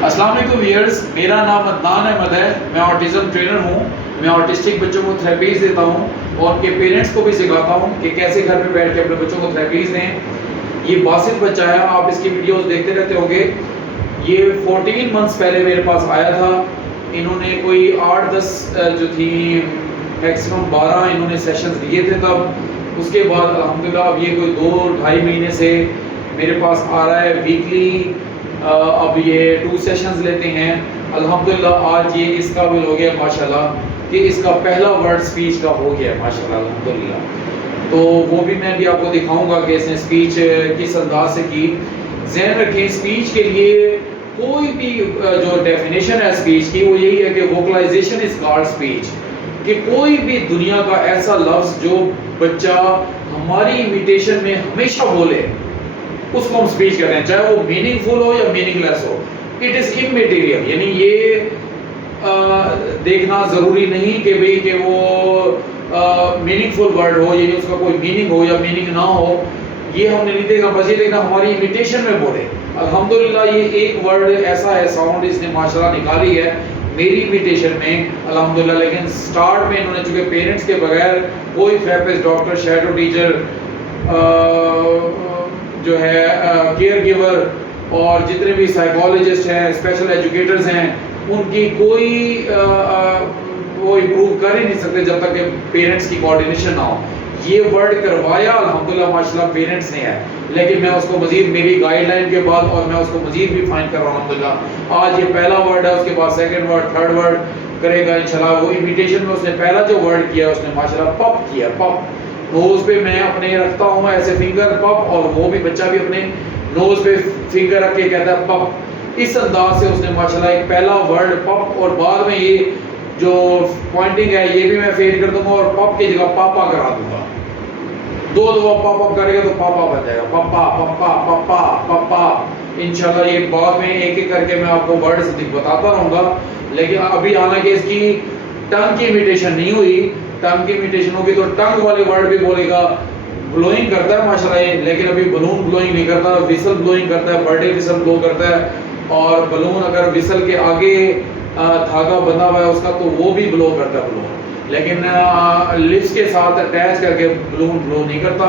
अस्सलाम वालेकुम व्यूअर्स, मेरा नाम अदनान अहमद है। मैं ऑटिज़म ट्रेनर हूँ। मैं ऑटिस्टिक बच्चों को थेरेपीज देता हूँ और उनके पेरेंट्स को भी सिखाता हूँ कि कैसे घर पे बैठ के अपने बच्चों को थेरेपीज दें। ये बासित बच्चा है, आप इसकी वीडियोस देखते रहते होंगे। ये 14 मंथ्स पहले मेरे पास आया था। इन्होंने कोई 8-10 जो थी मैक्सिमम 12 इन्होंने सेशंस लिए थे तब। उसके बाद अल्हम्दुलिल्लाह अब ये कोई 2-2.5 महीने से मेरे पास आ रहा है वीकली। अब ये 2 सेशंस लेते हैं। अल्हम्दुलिल्लाह आज ये इस काबिल हो गया माशाल्लाह कि इसका पहला वर्ड स्पीच का हो गया माशाल्लाह अल्हम्दुलिल्लाह। तो वो भी मैं भी आपको दिखाऊंगा कि इसने स्पीच किस अंदाज से की। ज़हन रखें, स्पीच के लिए कोई भी जो डेफिनेशन है स्पीच की वो यही है कि वोकलाइजेशन इज कॉल्ड स्पीच। कि कोई भी दुनिया का ऐसा लफ्ज़ जो बच्चा हमारी इमिटेशन में हमेशा बोले उसको हम स्पीच कहते हैं, चाहे वो मीनिंगफुल हो या मीनिंगलेस हो। इट इज़ इमटेरियल, यानी ये देखना ज़रूरी नहीं कि भाई कि वो मीनिंगफुल वर्ड हो, यानी उसका कोई मीनिंग हो या मीनिंग ना हो, ये हमने नहीं देखा। बस ये देखना हमारी इमिटेशन में बोले। अल्हम्दुलिल्लाह ये एक वर्ड ऐसा है, साउंड इसने माशाल्लाह निकाली है मेरी इमिटेशन में अल्हम्दुलिल्लाह। लेकिन स्टार्ट में इन्होंने चूँकि पेरेंट्स के बगैर कोई थेरेपिस्ट, डॉक्टर, शैडो टीचर, जो है केयर गिवर और जितने भी साइकोलॉजिस्ट हैं, स्पेशल एजुकेटर्स हैं, उनकी कोई वो इम्प्रूव कर ही नहीं सकते जब तक कि पेरेंट्स की कोऑर्डिनेशन ना हो। ये वर्ड करवाया अल्हम्दुलिल्लाह माशाल्लाह पेरेंट्स ने है, लेकिन मैं उसको मजीद मेरी गाइडलाइन के बाद और मैं उसको मजीद भी फाइन कर रहा हूँ अल्हम्दुलिल्लाह। आज ये पहला वर्ड है, उसके बाद सेकंड वर्ड, थर्ड वर्ड करेगा इंशाल्लाह। वो इमिटेशन में उसने पहला जो वर्ड किया उसने माशाल्लाह पप किया, पप। नोज पे मैं अपने रखता हूँ ऐसे फिंगर पप, और वो भी बच्चा भी अपने नोज पे फिंगर रख के कहता है पप। इस अंदाज से उसने माशाल्लाह एक पहला वर्ड पप, और बाद में ये जो पॉइंटिंग है ये भी मैं फेड कर दूंगा और पप की जगह पापा करा दूंगा। 2 दफा पप करेगा तो पापा बन जाएगा, पप्पा पप्पा पप्पा पप्पा। इंशाल्लाह ये बाद में एक एक करके मैं आपको वर्ड्स बताता रहूँगा। लेकिन अभी हालांकि इसकी टंग की इमिटेशन नहीं हुई। टंग की इमिटेशन होगी तो टंग वाले वर्ड भी बोलेगा। ब्लोइंग करता है माशाल्लाह ये, लेकिन अभी बलून ब्लोइंग नहीं करता, विसल ब्लोइंग करता है, बर्थडे विसल ब्लो करता है। और बलून अगर विसल के आगे धागा बंधा हुआ है उसका तो वो भी ब्लो करता है बलून, लेकिन लिप्स के साथ अटैच करके बलून ब्लो नहीं करता।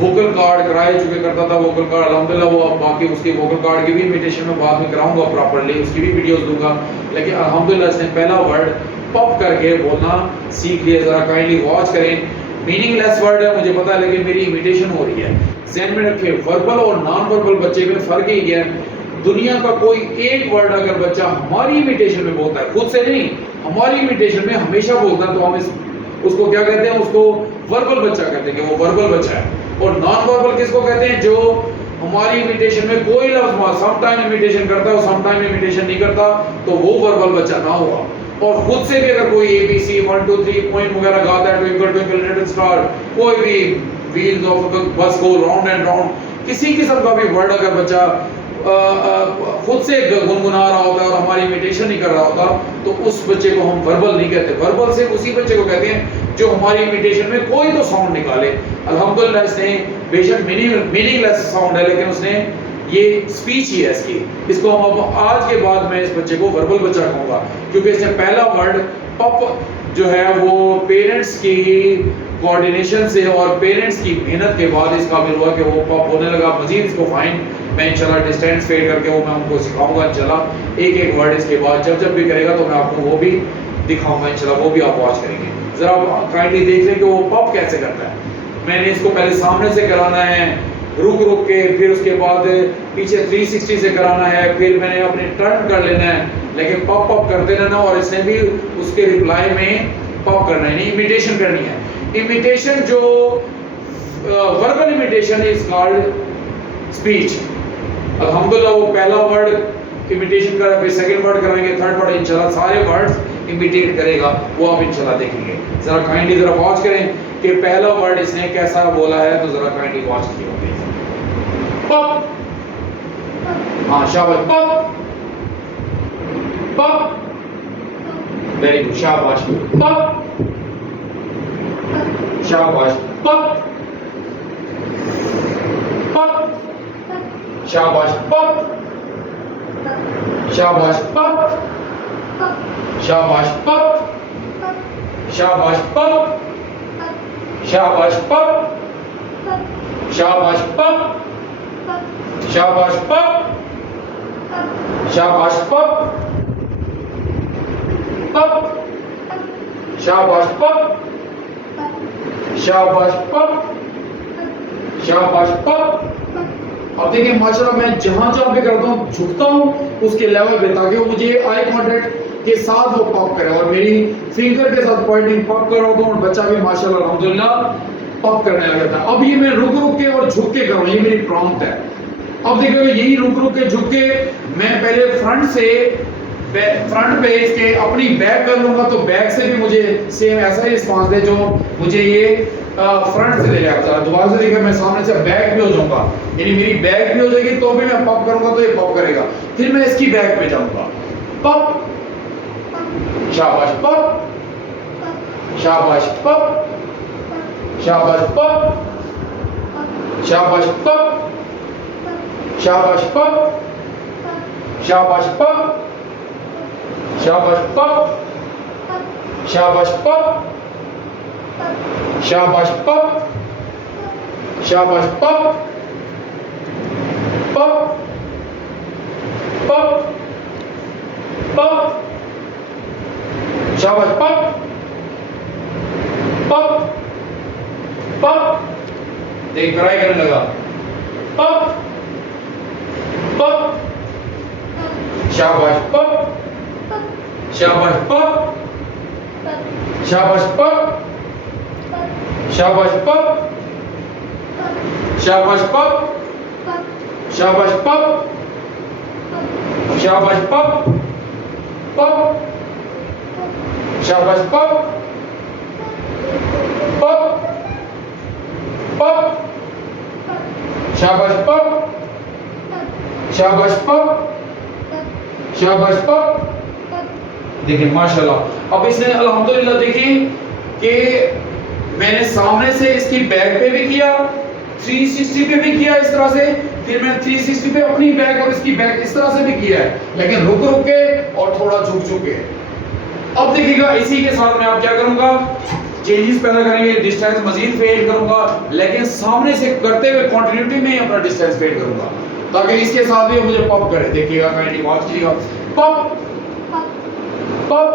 वोकल कार्ड कराए चुके करता था, वोकल कार्ड अल्हम्दुलिल्लाह वो बाकी उसकी वोकल कार्ड की भी इमिटेशन में बाद में कराऊंगा प्रॉपर्ली, उसकी भी वीडियोस दूंगा। लेकिन अल्हम्दुलिल्लाह इसने पहला वर्ड पप करके बोलना सीख लिया। ज़रा काइंडली वॉच करें। मीनिंगलेस वर्ड है मुझे पता है, लेकिन मेरी इमिटेशन हो रही है। ज़हन में रखें, वर्बल और नॉन वर्बल बच्चे में फ़र्क ही है। दुनिया का कोई एक वर्ड अगर बच्चा हमारी इमिटेशन में बोलता है, खुद से नहीं हमारी इमिटेशन में हमेशा बोलता है, तो हम उसको क्या कहते हैं, उसको वर्बल बच्चा कहते हैं कि वो वर्बल बच्चा है। और नॉन वर्बल किसको कहते हैं, जो हमारी इमिटेशन में कोई लफ्ज़ सम टाइम इमिटेशन करता है और सम टाइम इमिटेशन नहीं करता, तो वो वर्बल बच्चा ना हुआ। और खुद से भी अगर कोई ABC 1 2 3 पॉइंट वगैरह गाता है, ट्विंकल ट्विंकल लिटिल स्टार, कोई भी व्हील्स ऑफ बस गो राउंड एंड राउंड, किसी किस्म का भी वर्ड अगर बच्चा खुद से गुनगुना रहा होता है और हमारी इमिटेशन नहीं कर रहा होता, तो उस बच्चे को हम वर्बल नहीं कहते। वर्बल से उसी बच्चे को कहते हैं जो हमारी इमिटेशन में कोई तो साउंड निकाले। अल्हम्दुलिल्लाह इसने बेशक मीनिंगलेस साउंड है, लेकिन उसने ये स्पीच ही है इसकी। इसको हम अब आज के बाद मैं इस बच्चे को वर्बल बच्चा कहूँगा, क्योंकि इसने पहला वर्ड पप जो है वो पेरेंट्स की कोऑर्डिनेशन से और पेरेंट्स की मेहनत के बाद इस काबिल हुआ कि वो पप होने लगा। मजीद इसको फाइन मैं इंशाल्लाह डिस्टेंस फेड करके वो मैं उनको सिखाऊंगा इंशाल्लाह। एक एक वर्ड इसके बाद जब भी करेगा तो मैं आपको वो भी दिखाऊंगा इंशाल्लाह, वो भी आप वॉच करेंगे। ज़रा काइंडली देख लें कि वो पप कैसे करता है। मैंने इसको पहले सामने से कराना है, रुक रुक के, फिर उसके बाद पीछे 360 से कराना है, फिर मैंने अपने टर्न कर लेना है, लेकिन पप पप करते रहना। और इसने भी उसके रिप्लाई में पप करना है, नहीं इमिटेशन करनी है। इमिटेशन जो verbal imitation is called speech. अल्हम्दुलिल्लाह वो पहला वर्ड इमिटेशन करा, फिर सेकंड वर्ड कराएंगे, थर्ड वर्ड इंशाल्लाह सारे वर्ड्स इमिटेट करेगा, वो आप इंशाल्लाह देखेंगे। ज़रा काइंडली ज़रा वॉच करें कि पहला वर्ड इसने कैसा बोला है, तो ज़रा काइंडली वॉच कीजिए। पप, हाँ शाबाश, पप पप, वेरी गुड, शाबाश, पप शाबाश, पप पप, शाबाश, पप शाबाश पप, शाबाश पप, शाबाश पप, शाबाश पप, शाबाश पप, शाबाश पप, शाबाश पप, पप, शाबाश पप, शाबाश पप, शाबाश पप। अब देखिए माशाल्लाह मैं जहां जहां पे करता हूँ झुकता हूँ उसके लेवल पे, ताकि वो मुझे आई कांटेक्ट के साथ वो पप करे और मेरी फिंगर के साथ पॉइंटिंग पप कर रहा हूँ, और बच्चा भी माशाल्लाह अल्हम्दुलिल्लाह पप करने लगा था। अब ये मैं रुक रुक के और झुक के करूँ, ये मेरी प्रॉम्प्ट है। अब देखिए यही रुक रुक के झुक के मैं पहले फ्रंट पे इसके अपनी बैक कर लूंगा, तो बैक से भी मुझे सेम ऐसा ही रिस्पॉन्स दे जो मुझे ये फ्रंट से दे रहा था। दोबारा से देखिए मैं सामने से बैक भी हो जाऊंगा, यानी मेरी बैक भी हो जाएगी तो भी मैं पप करूंगा तो ये पप करेगा। फिर मैं इसकी बैक पे जाऊंगा, पप, शाबाश पप, शाबाश पप, शाबाश पप, शाबाश पप, शाबाश पप, शाबाश पप, शाबाश पप, शाबाश पप, शाबाश पप, शाबाश पप, पप, पप, पप, शाबाश पप, पप, पप। देख ट्राई करने लगा, पप, पप, शाबाश पप, शाबाश पप, शाबाश पप, शाबाश पप, शाबाश पप, शाबाश पप, शाबाश पप, पप, शाबाश पप, पप, पप, शाबाश पप, शाबाश पप, शाबाश पप। देखिए माशाल्लाह अब इसने अल्हम्दुलिल्लाह देखिए कि मैंने सामने से इसकी बैक पे भी किया, 360 पे भी किया इस तरह से, फिर मैं 360 पे अपनी बैक और इसकी बैक इस तरह से भी किया है, लेकिन रुक रुक के और थोड़ा झुक झुक के। अब देखिएगा इसी के साथ मैं आप क्या करूंगा, चेंजेस पैदा करेंगे, डिस्टेंस मजीद फेड करूंगा, लेकिन सामने से करते हुए कंटिन्यूटी में अपना डिस्टेंस फेड करूंगा, ताकि इसके साथ भी मुझे पप करे। देखिएगा काइंडली वॉच कीजिएगा, पप, पप,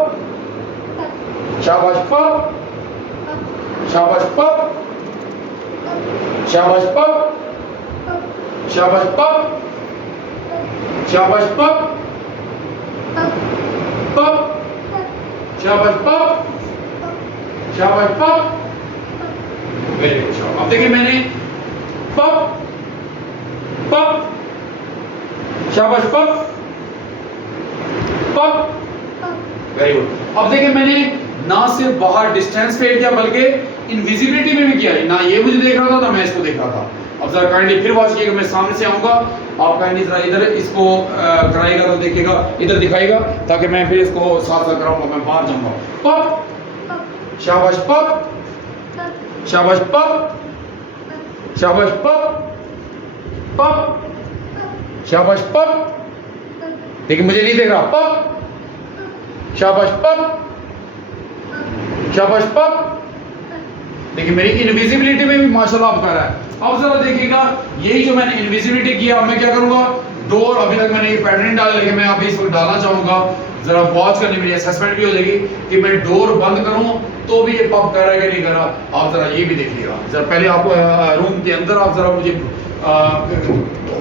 शाबाश पप, शाबाश पप, शाबाश पप, शाबाश पप, शाबाश पप, पप, शाबाश पप, शाबाश पप। Very good. अब देखिए मैंने पप, पप, शाबाश पप, पप, वेरी गुड। अब देखिए मैंने ना सिर्फ बाहर डिस्टेंस फेड किया बल्कि इनविजिबिलिटी में भी किया, ना ये मुझे देख रहा था ना मैं इसको देख रहा था। अब जरा काइंडली फिर वॉच कीजिएगा, मैं सामने से आऊंगा, आप काइंडली जरा इधर इसको कराइएगा तो देखिएगा इधर दिखाएगा, ताकि मैं फिर इसको साथ साथ कराऊंगा, मैं बाहर जाऊंगा। पप, शाबाश पप, शाबाश पप, शाबाश पप, पप, शाबाश पप। देखिए मुझे नहीं देख रहा, पप, शाबाश पप, शाबाश पप। देखिए मेरी इनविजिबिलिटी में भी माशाल्लाह आप कर रहा है। अब जरा देखिएगा यही जो मैंने इनविजिबिलिटी किया, अब मैं क्या करूंगा, डोर अभी तक मैंने ये पैटर्न डाला, लेकिन मैं अभी इसको डालना चाहूंगा, जरा वॉच करनी मेरी असेसमेंट भी हो जाएगी कि मैं डोर बंद करूं तो भी ये पप कर रहा है कि नहीं कर रहा। आप जरा ये भी देखिएगा, जरा पहले आप रूम के अंदर आप जरा मुझे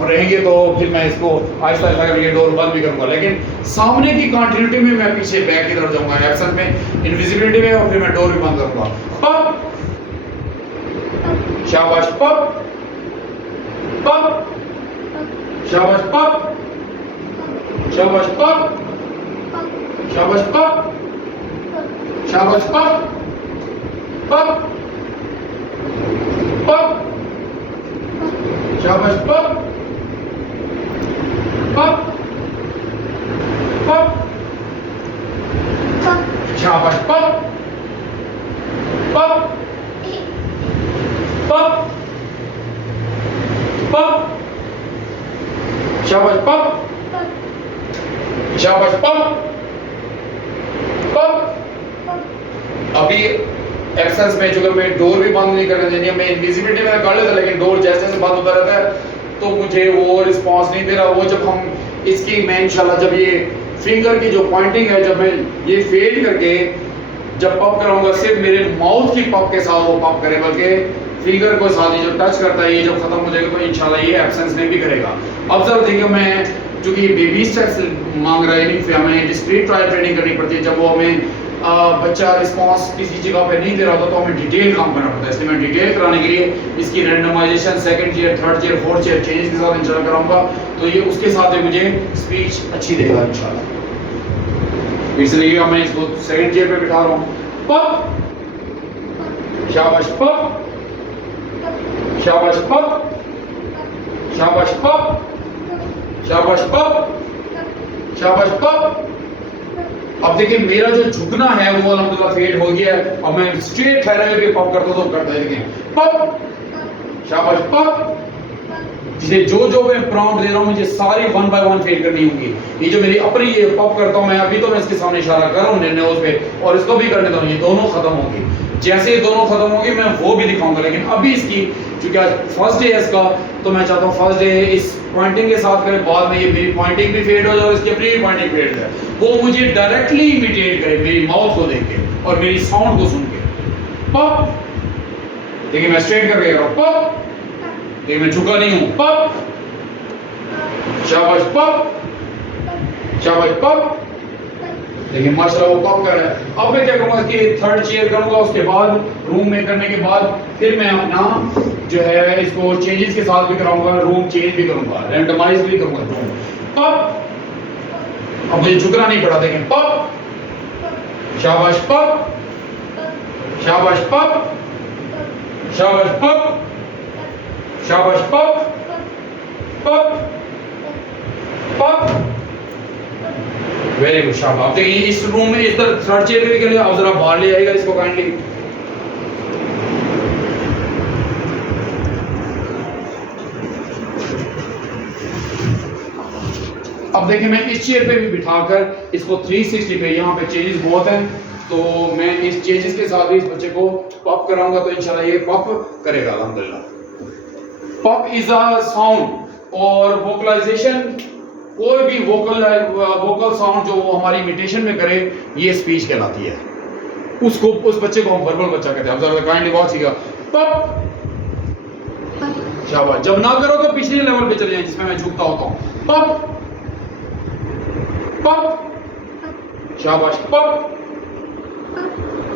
रहेंगे तो फिर मैं इसको आहिस्ता आहिस्ता करके डोर बंद भी करूंगा, लेकिन सामने की कंटिन्यूटी में मैं पीछे बैक की तरफ जाऊंगा, एब्सेंट में इनविजिबिलिटी में, और फिर मैं डोर भी बंद करूंगा। पप, शाबाश पप, पप, शाबाश पप, शाबाश पप, शाबाश पप, शाबाश पप, पप, पप, शाबाश पप, पप, पप, शाबाश पप, पप, पप, पप, शाबाश पप, शाबाश, पप पप। अभी एक्सरसाइज में चूंकि मैं डोर भी बंद नहीं करने देनी है, मैं इनविजिबिलिटी में कर लेता, लेकिन डोर जैसे जैसे बंद होता रहता है तो मुझे वो रिस्पांस नहीं दे रहा। वो जब हम इसकी मैं इंशाल्लाह जब ये फिंगर की जो पॉइंटिंग है, जब मैं ये फेड करके जब पप कराऊंगा, सिर्फ मेरे माउथ की पप के साथ वो पप करे, बल्कि फिंगर को साथ ही जो टच करता है, ये जब खत्म हो जाएगा तो इंशाल्लाह ये एब्सेंस में भी करेगा। अब जरा देखिए, मैं चूंकि बेबी स्टेप्स मांग रहा है, फिर हमें डिस्क्रीट ट्रायल ट्रेनिंग करनी पड़ती है। जब वो हमें बच्चा रिस्पांस किसी जगह पे नहीं दे रहा होता तो हमें डिटेल काम करना पड़ता है। इसलिए मैं डिटेल कराने के लिए इसकी randomization second year, third year, fourth year change के साथ इंशाल्लाह कराऊंगा, तो ये उसके साथ ही मुझे स्पीच अच्छी देगा इंशाल्लाह। इसलिए मैं इसको सेकंड ईयर पे बिठा रहा हूँ। पप, शाबाश पप, शाबाश पप, शाबाश पप, शाबाश पप, शाबाश पप। अब देखिए मेरा जो झुकना है वो अल्हम्दुलिल्लाह फेड हो गया है। अब मैं स्ट्रेट खड़े होकर पप करता हूं तो करता है, देखिए पप, शाबाश पप। जिसे जो मैं प्रॉम्प्ट दे रहा हूं, मुझे सारी वन बाय वन फेड करनी होगी। ये जो मेरी अपनी ये पप करता हूं मैं, अभी तो मैं इसके सामने इशारा कर रहा हूं नोज पे, और इसको भी करने दूं, ये दोनों खत्म होंगी। जैसे ये दोनों खत्म होंगी मैं वो भी दिखाऊंगा, लेकिन अभी इसकी चूंकि आज फर्स्ट डे है इसका, तो मैं चाहता हूँ फर्स्ट डे इस पॉइंटिंग के साथ करें, बाद में ये मेरी पॉइंटिंग भी फेड हो जाए और इसकी अपनी भी पॉइंटिंग फेड हो जाए। वो मुझे डायरेक्टली इमिटेट करे मेरी माउथ को देख के और मेरी साउंड को सुन के। पप, देखिए मैं स्ट्रेट करके कह रहा हूँ पप, देखिए मैं झुका नहीं हूं, पप, शाबाश पप, शाबाश पप। देखिए माशाल्लाह वो पप कर रहा है। अब मैं क्या करूंगा कि थर्ड चेयर करूंगा, उसके बाद रूम में करने के बाद फिर मैं अपना जो है इसको चेंजेस के साथ भी कराऊंगा, रूम चेंज भी करूंगा, रैंडमाइज भी करूंगा रूम। पप, अब मुझे झुकना नहीं पड़ा, देखें पप, शाबाश पप, शाबाश पप, शाबाश पप, शाबाश पप, पप, पप। वेरी गुड, शाबाश। अब देखिए इस रूम में इस तरह थर्ड चेयर के लिए आप जरा बाहर ले आएगा इसको काइंडली। अब देखिए मैं इस चेयर पे भी बिठाकर इसको 360 पे, यहाँ पे चेंजेस बहुत हैं, तो मैं इस चेंजेस के साथ ही इस बच्चे को पप कराऊंगा, तो इंशाल्लाह ये पप करेगा अल्हम्दुलिल्लाह। पप इज अ साउंड और वोकलाइजेशन, कोई भी वोकल साउंड जो हमारी इमिटेशन में करे, ये स्पीच कहलाती है। उसको उस बच्चे को हम वर्बल बच्चा कहते हैं। अब जरा काइंडली वॉचिएगा, पप, शाबाश। जब ना करो तो पिछले लेवल पे चले जाएं जिसमें मैं झुकता होता हूं, पप, पप, शाबाश पप,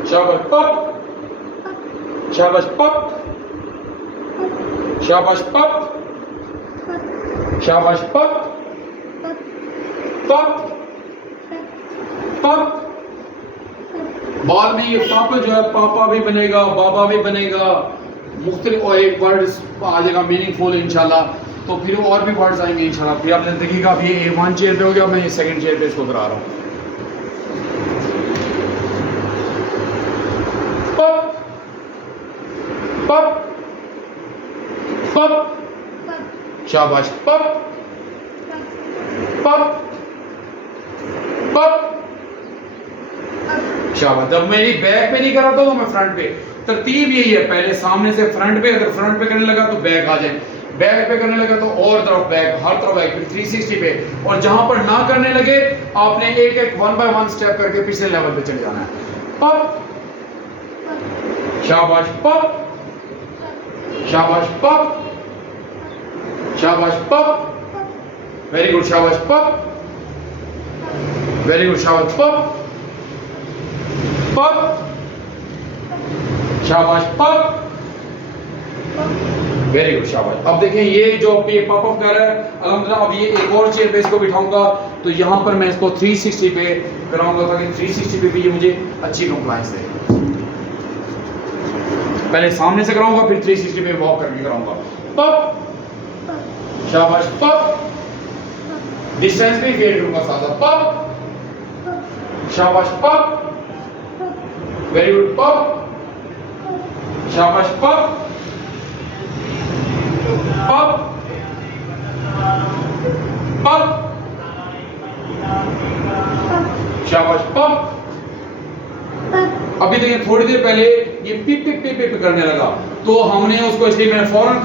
शाबाश पप, शाबाश पप, शाबाश पप, शाबाश पप, पप, पप। बाद में ये पप जो है पापा भी बनेगा, बाबा भी बनेगा, मुख्तलिफ और एक वर्ड आ जाएगा मीनिंगफुल इंशाल्लाह। तो फिर और भी वर्ड्स आएंगे इंशाल्लाह। फिर आपने देखिएगा अब ये वन चेयर पे हो गया, मैं ये सेकंड चेयर पे इसको करा रहा हूँ। पप, पप, पप, शाबाश पप, पप, पप, शाबाश। जब मैं ये बैक पे नहीं कराता हूँ, मैं फ्रंट पे। तरतीब यही है, पहले सामने से फ्रंट पे, अगर फ्रंट पे करने लगा तो बैक आ जाए, बैक पे करने लगा तो और तरफ बैक, हर तरफ बैक, फिर 360 पे। और जहां पर ना करने लगे आपने एक एक वन बाय वन स्टेप करके पिछले लेवल पे चले जाना है। पप, शाबाश पप, शाबाश पप, शाबाश पप, वेरी गुड, शाबाश पप, वेरी गुड, शाबाश पप, पप, शाबाश पप, वेरी गुड, शाबाश। अब देखें ये जो ये पप अप कर रहा है अल्हम्दुलिल्लाह। अब ये एक और चेयर पे इसको बिठाऊंगा, तो यहाँ पर मैं इसको 360 पे कराऊंगा, ताकि 360 पे भी ये मुझे अच्छी कंप्लायंस दे। पहले सामने से कराऊंगा, फिर 360 पे वॉक करके कराऊंगा। पप, शाबाश पप, डिस्टेंस भी फेड करूंगा साथ साथ। पप, शाबाश पप, वेरी गुड पप, शाबाश पप, पप, पप, शाबाश, पप। अभी देखिए थोड़ी देर पहले ये पिप पिप पिप पिप करने लगा, तो हमने उसको, इसलिए मैंने फौरन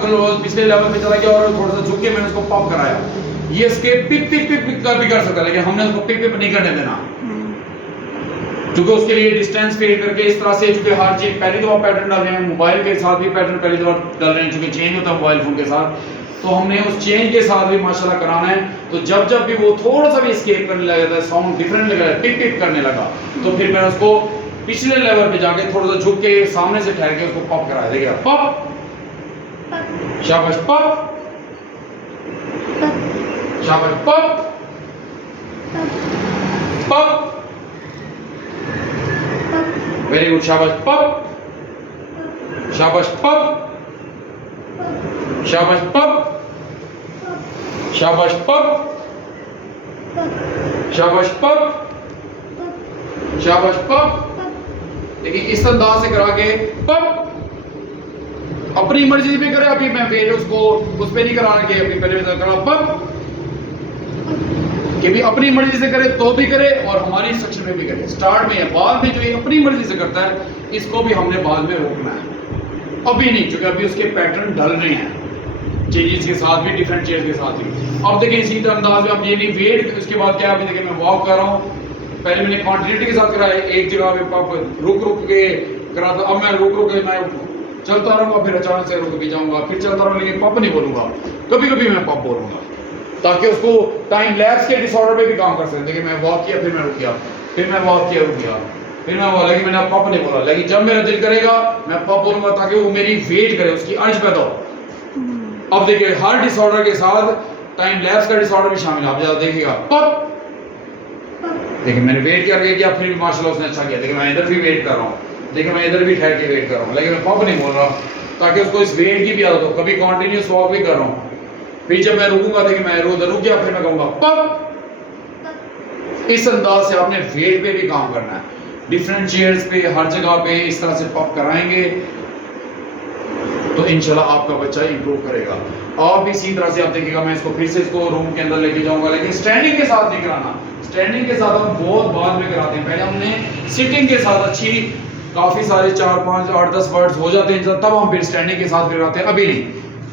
पिछले लेवल पे चला गया और थोड़ा सा झुक के मैंने उसको पप कराया। ये इसके पिप पिप पिप भी कर सकता है, लेकिन हमने उसको पिप पिप नहीं करने देना, क्योंकि उसके लिए डिस्टेंस क्रिएट करके इस तरह से, चूंकि हर चीज पहली दफा पैटर्न डाल रहे हैं, मोबाइल के साथ भी पैटर्न पहली दफा डाल रहे हैं, चूंकि चेंज होता है मोबाइल फोन के साथ, तो हमने उस चेंज के साथ भी माशाल्लाह कराना है। तो जब जब भी वो थोड़ा सा भी एस्केप करने लगा, साउंड डिफरेंट लग रहा है, पिप पिप करने लगा, तो फिर मैं उसको पिछले लेवल पे जाके थोड़ा सा झुक के सामने से ठहर के उसको पप कराया। देखिए पप, शाबाश, पप, शाबाश, पप, पप, वेरी गुड, शाबाश, पप, शाबाश, पप, शाबाश, पप, शाबाश, पप, शाबाश, पप, शाबाश, पप। देखिए इस अंदाज से करा के पप, अपनी मर्जी पे करे। अभी मैं वेट उसको उस पे नहीं करा के अपनी पहले में करा पप, कि भी अपनी मर्जी से करे तो भी करे और हमारी इंस्ट्रक्शन में भी करे, स्टार्ट में या बाद में। जो ये अपनी मर्जी से करता है इसको भी हमने बाद में रोकना है, अभी नहीं, क्योंकि अभी उसके पैटर्न ढल रहे हैं चेंजेस के साथ भी, डिफरेंट चेंज के साथ भी। अब देखिए इसी तरह अंदाज में, अब ये नहीं वेट, उसके बाद क्या, अभी देखिए मैं वॉक कर रहा हूँ, पहले मैंने कॉन्टिन्यूटी के साथ कराया, एक जगह पे पप रुक रुक के करा था, अब मैं रुक रुक के मैं चलता रहूंगा, फिर अचानक से रुक भी जाऊंगा, फिर चलता रहूंगा, लेकिन पप नहीं बोलूंगा, कभी कभी मैं पप बोलूंगा, ताकि उसको टाइम लैप्स के डिसऑर्डर पे भी काम कर सकते। देखिए मैं वॉक किया, फिर मैं रुक गया, फिर मैं वॉक किया, रुक गया, फिर मैं बोला कि मैंने पप नहीं बोला, लेकिन जब मेरा दिल करेगा मैं पप बोलूंगा, ताकि वो मेरी वेट करे, उसकी अर्ज पैदा हो। अब देखिए हर डिसऑर्डर के साथ टाइम लैप्स का डिसऑर्डर भी शामिल है। आप जरा देखिएगा, पप, देखिए मैंने वेट करके किया, फिर भी माशाल्लाह उसने अच्छा किया। देखिए मैं इधर भी वेट कर रहा हूँ, देखिए मैं इधर भी ठहर के वेट कर रहा हूँ, लेकिन मैं पप नहीं बोल रहा, ताकि उसको इस वेट की भी आदत हो। कभी कॉन्टिन्यूस वॉक भी कर रहा हूँ, फिर जब मैं रुकूंगा, देखिए मैं उधर रुक गया, फिर मैं कहूंगा पप। इस अंदाज से आपने वेट पे भी काम करना है, डिफरेंट चेयर्स पे, हर जगह पे इस तरह से पप कराएंगे तो इंशाल्लाह आपका बच्चा इंप्रूव करेगा। आप इसी तरह से आप देखिएगा, मैं इसको फिर से इसको रूम के अंदर लेके जाऊंगा, लेकिन स्टैंडिंग के साथ नहीं कराना। स्टैंडिंग के साथ हम बहुत बाद में कराते हैं, पहले हमने सिटिंग के साथ अच्छी काफी सारे 4, 5, 8, 10 वर्ड्स हो जाते हैं, तब हम फिर स्टैंडिंग के साथ कराते हैं। अभी नहीं,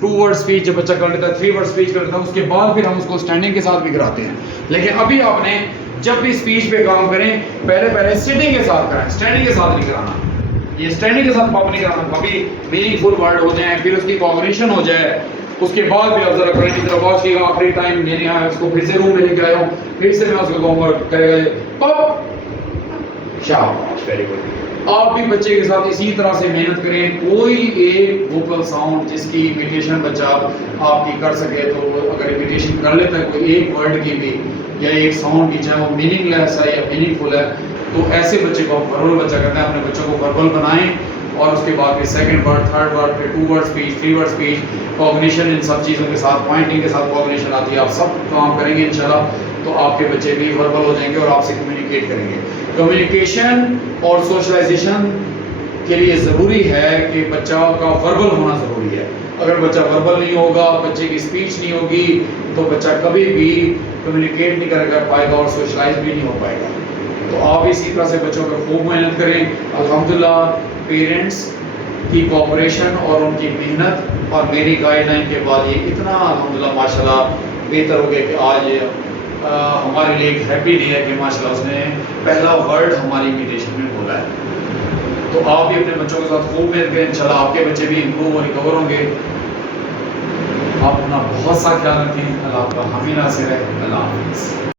2 वर्ड स्पीच जब बच्चा कर लेता है, 3 वर्ड स्पीच कर लेता है, उसके बाद फिर हम उसको स्टैंडिंग के साथ भी कराते हैं। लेकिन अभी आपने जब भी स्पीच पे काम करें, पहले सिटिंग के साथ कराएं, स्टैंडिंग के साथ नहीं कराना। ये स्टैंडिंग के साथ पप नहीं कराना, कभी मीनिंगफुल वर्ड हो जाए, फिर उसकी कॉग्निशन हो जाए, उसके बाद भी आप जरा करें की तरह वॉच किया, आखिरी टाइम मेरे यहाँ उसको फिर से रूम में लेके आया हूँ, फिर से मैं उसको कहूँगा करेगा पप, शाबाश, वेरी गुड। आप भी बच्चे के साथ इसी तरह से मेहनत करें। कोई एक वोकल साउंड जिसकी इमिटेशन बच्चा आपकी कर सके, तो अगर इमिटेशन कर लेता है कोई एक वर्ड की भी या एक साउंड की, चाहे वो मीनिंगलेस है या मीनिंगफुल है, तो ऐसे बच्चे को वर्बल बच्चा करना है। अपने बच्चों को वर्बल बनाएं और उसके बाद फिर सेकंड वर्ड, थर्ड वर्ड, फिर 2 word speech, 3 word speech, cognition, इन सब चीज़ों के साथ, पॉइंटिंग के साथ कॉग्निशन आती है। आप सब काम करेंगे इंशाल्लाह, तो आपके बच्चे भी वर्बल हो जाएंगे और आपसे कम्युनिकेट करेंगे। कम्युनिकेशन और सोशलाइजेशन के लिए ज़रूरी है कि बच्चा का वर्बल होना ज़रूरी है। अगर बच्चा वर्बल नहीं होगा, बच्चे की स्पीच नहीं होगी, तो बच्चा कभी भी कम्युनिकेट नहीं कर पाएगा और सोशलाइज भी नहीं हो पाएगा। तो आप इसी तरह से बच्चों पर खूब मेहनत करें। अल्हम्दुलिल्लाह पेरेंट्स की कोऑपरेशन और उनकी मेहनत और मेरी गाइडलाइन के बाद ये इतना अल्हम्दुलिल्लाह माशाल्लाह बेहतर हो गया कि आज हमारे लिए एक हैप्पी डे है कि माशाल्लाह उसने पहला वर्ड हमारी इमिटेशन में बोला है। तो आप भी अपने बच्चों के साथ खूब मेहनत करें, इंशाल्लाह आपके बच्चे भी इंप्रूव और रिकवर होंगे। आप अपना बहुत सा ख्याल रखें। अल्लाह आपका हमेशा से रहे। अल्लाह हाफ़िज़।